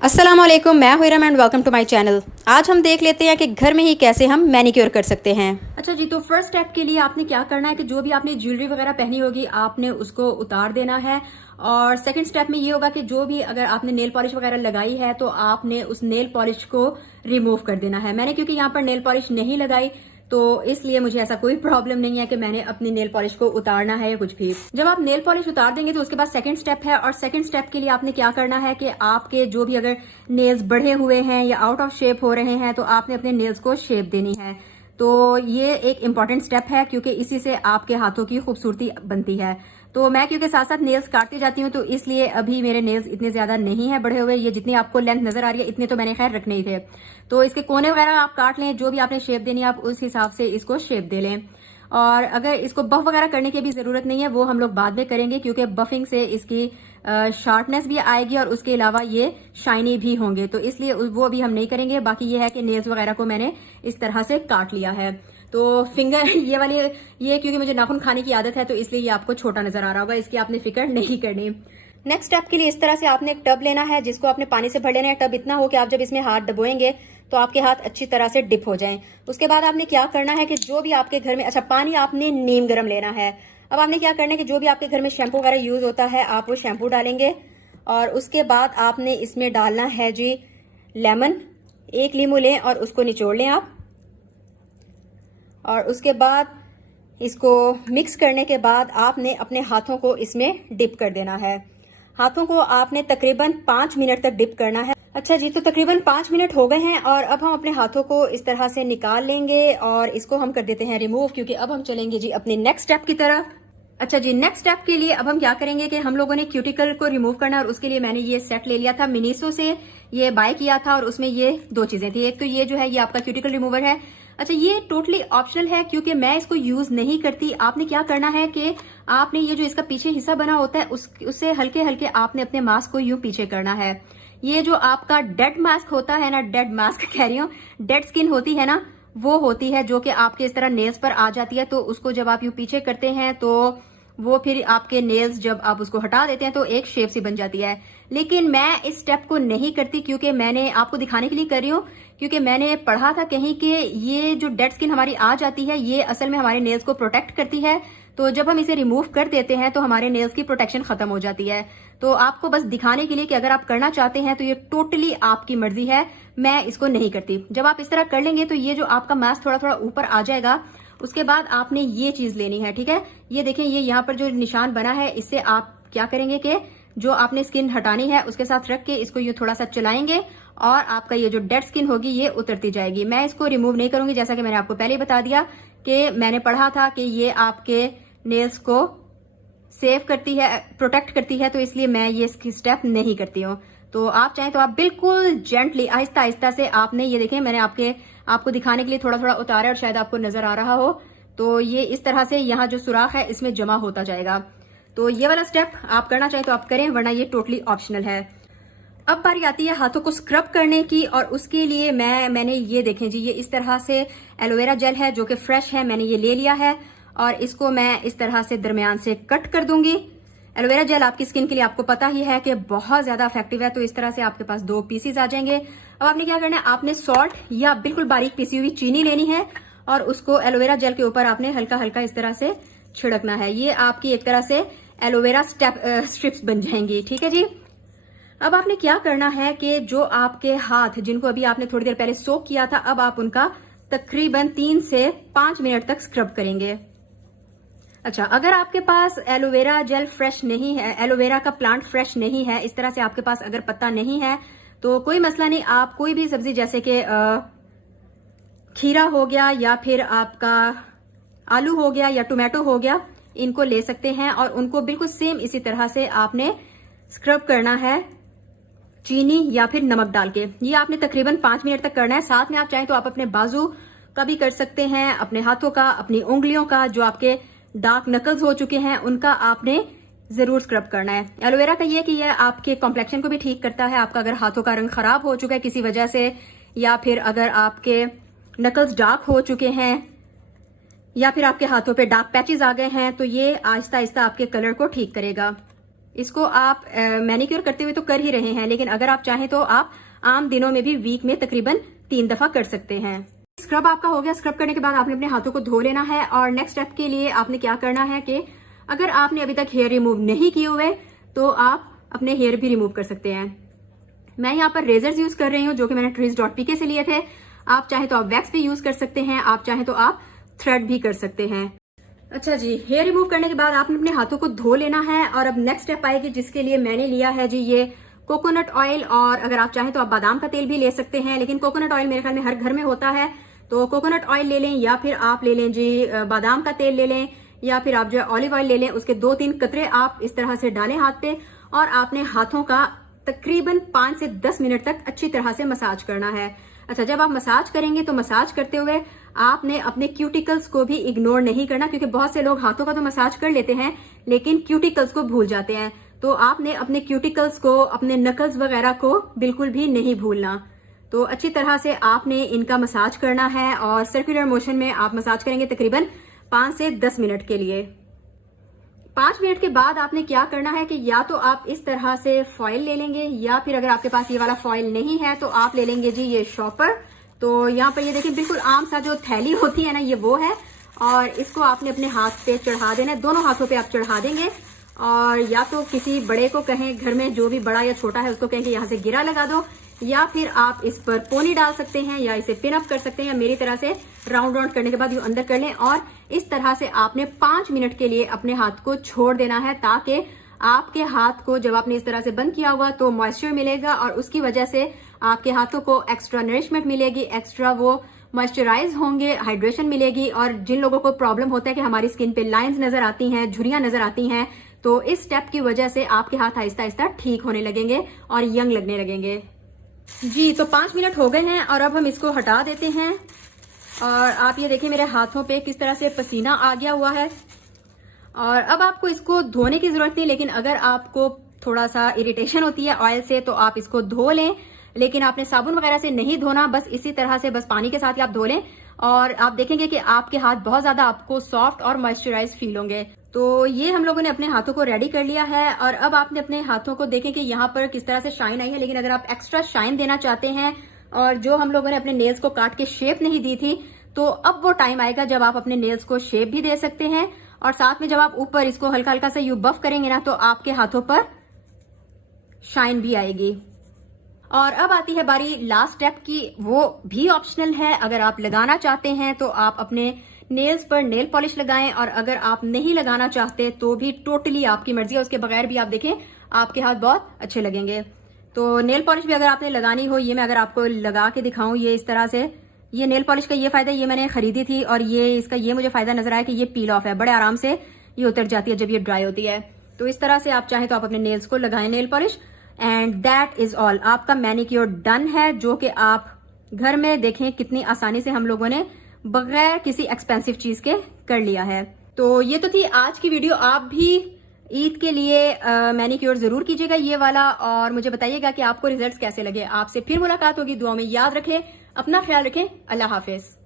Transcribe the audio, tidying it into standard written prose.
अस्सलाम वालेकुम, मैं Huram and welcome to my channel. आज हम देख लेते हैं कि घर में ही कैसे हम मैनिक्योर कर सकते हैं। अच्छा जी, तो फर्स्ट स्टेप के लिए आपने क्या करना है कि जो भी आपने ज्वेलरी वगैरह पहनी होगी आपने उसको उतार देना है। और सेकंड स्टेप में ये होगा कि जो भी अगर आपने नेल पॉलिश वगैरह लगाई है तो आपने उस नेल पॉलिश को रिमूव कर देना है। मैंने क्योंकि यहाँ पर नेल पॉलिश नहीं लगाई तो इसलिए मुझे ऐसा कोई प्रॉब्लम नहीं है कि मैंने अपनी नेल पॉलिश को उतारना है या कुछ भी। जब आप नेल पॉलिश उतार देंगे तो उसके बाद सेकंड स्टेप है, और सेकंड स्टेप के लिए आपने क्या करना है कि आपके जो भी अगर नेल्स बढ़े हुए हैं या आउट ऑफ शेप हो रहे हैं तो आपने अपने नेल्स को शेप देनी है। तो ये एक इम्पॉर्टेंट स्टेप है क्योंकि इसी से आपके हाथों की खूबसूरती बनती है। तो मैं क्योंकि साथ साथ नेल्स काटती जाती हूँ तो इसलिए अभी मेरे नेल्स इतने ज्यादा नहीं है बढ़े हुए। ये जितनी आपको लेंथ नजर आ रही है इतने तो मैंने खैर रखने ही थे। तो इसके कोने वगैरह आप काट लें, जो भी आपने शेप देनी है आप उस हिसाब से इसको शेप दे लें। और अगर इसको बफ वगैरह करने की भी जरूरत नहीं है, वो हम लोग बाद में करेंगे क्योंकि बफिंग से इसकी शार्पनेस भी आएगी और उसके अलावा ये शाइनी भी होंगे, तो इसलिए वो अभी हम नहीं करेंगे। बाकी ये है कि नेल्स वगैरह को मैंने इस तरह से काट लिया है। तो फिंगर ये क्योंकि मुझे नाखून खाने की आदत है तो इसलिए ये आपको छोटा नजर आ रहा होगा, इसकी आपने फिक्र नहीं करनी। नेक्स्ट स्टेप के लिए इस तरह से आपने एक टब लेना है जिसको आपने पानी से भर लेना है। टब इतना हो कि आप जब इसमें हाथ डबोएंगे तो आपके हाथ अच्छी तरह से डिप हो जाएं। उसके बाद आपने क्या करना है कि जो भी आपके घर में, अच्छा पानी आपने नीम गर्म लेना है। अब आपने क्या करना है कि जो भी आपके घर में शैम्पू वगैरह यूज होता है आप वो शैम्पू डालेंगे। और उसके बाद आपने इसमें डालना है जी लेमन। एक लीमू लें और उसको निचोड़ लें आप। और उसके बाद इसको मिक्स करने के बाद आपने अपने हाथों को इसमें डिप कर देना है। हाथों को आपने तकरीबन 5 मिनट तक डिप करना है। अच्छा जी, तो तकरीबन 5 मिनट हो गए हैं और अब हम अपने हाथों को इस तरह से निकाल लेंगे और इसको हम कर देते हैं रिमूव, क्योंकि अब हम चलेंगे जी अपने नेक्स्ट स्टेप की तरफ। अच्छा जी, नेक्स्ट स्टेप के लिए अब हम क्या करेंगे कि हम लोगों ने क्यूटिकल को रिमूव करना है और उसके लिए मैंने ये सेट ले लिया था मिनीसो से, ये बाय किया था और उसमें ये 2 चीजें थी। एक तो ये जो है ये आपका क्यूटिकल रिमूवर है। अच्छा, ये टोटली ऑप्शनल है क्योंकि मैं इसको यूज नहीं करती। आपने क्या करना है कि आपने ये जो इसका पीछे हिस्सा बना होता है उससे हल्के हल्के आपने अपने मास्क को यूं पीछे करना है। ये जो आपका डेड मास्क होता है ना, डेड मास्क कह रही हूँ, डेड स्किन होती है ना, वो होती है जो कि आपके इस तरह नेल्स पर आ जाती है। तो उसको जब आप यूं पीछे करते हैं तो वो फिर आपके नेल्स जब आप उसको हटा देते हैं तो एक शेप सी बन जाती है। लेकिन मैं इस स्टेप को नहीं करती क्योंकि मैंने आपको दिखाने के लिए कर रही हूँ, क्योंकि मैंने पढ़ा था कहीं कि ये जो डेड स्किन हमारी आ जाती है ये असल में हमारे नेल्स को प्रोटेक्ट करती है। तो जब हम इसे रिमूव कर देते हैं तो हमारे नेल्स की प्रोटेक्शन खत्म हो जाती है। तो आपको बस दिखाने के लिए कि अगर आप करना चाहते हैं तो ये टोटली आपकी मर्जी है, मैं इसको नहीं करती। जब आप इस तरह कर लेंगे तो ये जो आपका मास्क थोड़ा थोड़ा ऊपर आ जाएगा। उसके बाद आपने ये चीज लेनी है, ठीक है। ये देखें, ये यहाँ पर जो निशान बना है इससे आप क्या करेंगे कि जो आपने स्किन हटानी है उसके साथ रख के इसको ये थोड़ा सा चलाएंगे और आपका ये जो डेड स्किन होगी ये उतरती जाएगी। मैं इसको रिमूव नहीं करूंगी, जैसा कि मैंने आपको पहले ही बता दिया कि मैंने पढ़ा था कि ये आपके नेल्स को सेव करती है, प्रोटेक्ट करती है, तो इसलिए मैं ये स्टेप नहीं करती हूँ। तो आप चाहें तो आप बिल्कुल जेंटली आहिस्ता आहिस्ता से आपने, ये देखें मैंने आपको दिखाने के लिए थोड़ा थोड़ा उतारा है और शायद आपको नजर आ रहा हो, तो ये इस तरह से यहाँ जो सुराख है इसमें जमा होता जाएगा। तो ये वाला स्टेप आप करना चाहें तो आप करें, वरना ये टोटली ऑप्शनल है। अब बारी आती है हाथों को स्क्रब करने की, और उसके लिए मैंने ये देखें जी, ये इस तरह से एलोवेरा जेल है जो कि फ्रेश है, मैंने ये ले लिया है और इसको मैं इस तरह से दरमियान से कट कर दूंगी। एलोवेरा जेल आपकी स्किन के लिए आपको पता ही है कि बहुत ज्यादा इफेक्टिव है, तो इस तरह से आपके पास 2 पीसीज आ जाएंगे। अब आपने क्या करना है, आपने सॉल्ट या बिल्कुल बारीक पीसी हुई चीनी लेनी है और उसको एलोवेरा जेल के ऊपर आपने हल्का हल्का इस तरह से छिड़कना है। ये आपकी एक तरह से एलोवेरा स्ट्रिप्स बन जाएंगी, ठीक है जी। अब आपने क्या करना है कि जो आपके हाथ जिनको अभी आपने थोड़ी देर पहले सोक किया था, अब आप उनका तकरीबन 3 से 5 मिनट तक स्क्रब करेंगे। अच्छा, अगर आपके पास एलोवेरा जेल फ्रेश नहीं है, एलोवेरा का प्लांट फ्रेश नहीं है, इस तरह से आपके पास अगर पत्ता नहीं है तो कोई मसला नहीं, आप कोई भी सब्जी जैसे कि खीरा हो गया या फिर आपका आलू हो गया या टोमेटो हो गया, इनको ले सकते हैं और उनको बिल्कुल सेम इसी तरह से आपने स्क्रब करना है चीनी या फिर नमक डाल के। ये आपने तकरीबन 5 मिनट तक करना है। साथ में आप चाहें तो आप अपने बाजू का भी कर सकते हैं, अपने हाथों का, अपनी उंगलियों का, जो आपके डार्क नकल्स हो चुके हैं उनका आपने जरूर स्क्रब करना है। एलोवेरा का ये कि ये आपके कॉम्प्लेक्शन को भी ठीक करता है। आपका अगर हाथों का रंग खराब हो चुका है किसी वजह से, या फिर अगर आपके नकल्स डार्क हो चुके हैं या फिर आपके हाथों पे डार्क पैचेस आ गए हैं, तो ये आहिस्ता आहिस्ता आपके कलर को ठीक करेगा। इसको आप मैनिक्योर करते हुए तो कर ही रहे हैं, लेकिन अगर आप चाहें तो आप आम दिनों में भी वीक में तकरीबन 3 दफा कर सकते हैं। स्क्रब आपका हो गया। स्क्रब करने के बाद आपने अपने हाथों को धो लेना है और नेक्स्ट स्टेप के लिए आपने क्या करना है कि अगर आपने अभी तक हेयर रिमूव नहीं किए हुए तो आप अपने हेयर भी रिमूव कर सकते हैं। मैं यहाँ पर रेजर्स यूज कर रही हूँ जो कि मैंने Trizz.pk से लिए थे। आप चाहे तो आप वैक्स भी यूज कर सकते हैं, आप चाहे तो आप थ्रेड भी कर सकते हैं। अच्छा जी, हेयर रिमूव करने के बाद आपने अपने हाथों को धो लेना है और अब नेक्स्ट स्टेप आएगी जिसके लिए मैंने लिया है जी ये कोकोनट ऑयल, और अगर आप चाहें तो आप बादाम का तेल भी ले सकते हैं, लेकिन कोकोनट ऑयल मेरे ख्याल में हर घर में होता है, तो कोकोनट ऑयल ले लें या फिर आप ले लें जी बादाम का तेल ले लें या फिर आप जो ऑलिव ऑयल ले लें। उसके 2-3 कतरे आप इस तरह से डालें हाथ पे और आपने हाथों का तकरीबन 5 से 10 मिनट तक अच्छी तरह से मसाज करना है। अच्छा, जब आप मसाज करेंगे तो मसाज करते हुए आपने अपने क्यूटिकल्स को भी इग्नोर नहीं करना, क्योंकि बहुत से लोग हाथों का तो मसाज कर लेते हैं लेकिन क्यूटिकल्स को भूल जाते हैं। तो आपने अपने क्यूटिकल्स को, अपने नकल्स वगैरह को बिल्कुल भी नहीं भूलना। तो अच्छी तरह से आपने इनका मसाज करना है और सर्कुलर मोशन में आप मसाज करेंगे तकरीबन 5 से 10 मिनट के लिए। 5 मिनट के बाद आपने क्या करना है कि या तो आप इस तरह से फॉइल ले लेंगे या फिर अगर आपके पास ये वाला फॉइल नहीं है तो आप ले लेंगे जी ये शॉपर। तो यहाँ पर ये देखिए बिल्कुल आम सा जो थैली होती है ना, ये वो है, और इसको आपने अपने हाथ पे चढ़ा देना है। दोनों हाथों पे आप चढ़ा देंगे और या तो किसी बड़े को कहें, घर में जो भी बड़ा या छोटा है उसको कहें कि यहाँ से गिरा लगा दो, या फिर आप इस पर पोनी डाल सकते हैं या इसे पिन अप कर सकते हैं, या मेरी तरह से राउंड राउंड करने के बाद ये अंदर कर लें। और इस तरह से आपने 5 मिनट के लिए अपने हाथ को छोड़ देना है ताकि आपके हाथ को जब आपने इस तरह से बंद किया होगा तो मॉइस्चर मिलेगा और उसकी वजह से आपके हाथों को एक्स्ट्रा नरिशमेंट मिलेगी, एक्स्ट्रा वो मॉइस्चराइज होंगे, हाइड्रेशन मिलेगी। और जिन लोगों को प्रॉब्लम होता है कि हमारी स्किन पे लाइंस नजर आती हैं, झुर्रियां नजर आती हैं, तो इस स्टेप की वजह से आपके हाथ आहिस्ता आहिस्ता ठीक होने लगेंगे और यंग लगने लगेंगे। जी, तो 5 मिनट हो गए हैं और अब हम इसको हटा देते हैं। और आप ये देखिए मेरे हाथों पे किस तरह से पसीना आ गया हुआ है। और अब आपको इसको धोने की जरूरत नहीं, लेकिन अगर आपको थोड़ा सा इरिटेशन होती है ऑयल से तो आप इसको धो लें, लेकिन आपने साबुन वगैरह से नहीं धोना, बस इसी तरह से बस पानी के साथ ही आप धो लें और आप देखेंगे कि आपके हाथ बहुत ज्यादा आपको सॉफ्ट और मॉइस्चराइज फील होंगे। तो ये हम लोगों ने अपने हाथों को रेडी कर लिया है और अब आपने अपने हाथों को देखें कि यहाँ पर किस तरह से शाइन आई है। लेकिन अगर आप एक्स्ट्रा शाइन देना चाहते हैं और जो हम लोगों ने अपने नेल्स को काट के शेप नहीं दी थी, तो अब वो टाइम आएगा जब आप अपने नेल्स को शेप भी दे सकते हैं और साथ में जब आप ऊपर इसको हल्का हल्का सा यू बफ करेंगे ना तो आपके हाथों पर शाइन भी आएगी। और अब आती है बारी लास्ट स्टेप की, वो भी ऑप्शनल है। अगर आप लगाना चाहते हैं तो आप अपने नेल्स पर नेल पॉलिश लगाएं और अगर आप नहीं लगाना चाहते तो भी टोटली आपकी मर्जी है, उसके बगैर भी आप देखें आपके हाथ बहुत अच्छे लगेंगे। तो नेल पॉलिश भी अगर आपने लगानी हो, ये मैं अगर आपको लगा के दिखाऊं, ये इस तरह से, ये नेल पॉलिश का ये फायदा, ये मैंने खरीदी थी और ये इसका ये मुझे फायदा नजर आया कि ये पील ऑफ है, बड़े आराम से ये उतर जाती है जब ये ड्राई होती है। तो इस तरह से आप चाहें तो आप अपने नेल्स को लगाएं nail polish and that is all. आपका मैनिक्योर डन है, जो कि आप घर में देखें कितनी आसानी से हम लोगों ने बगैर किसी एक्सपेंसिव चीज के कर लिया है। तो ये तो थी आज की वीडियो। आप भी ईद के लिए मैनिक्योर जरूर कीजिएगा ये वाला और मुझे बताइएगा कि आपको रिजल्ट्स कैसे लगे। आपसे फिर मुलाकात होगी, दुआ में याद रखें, अपना ख्याल रखें, अल्लाह हाफिज।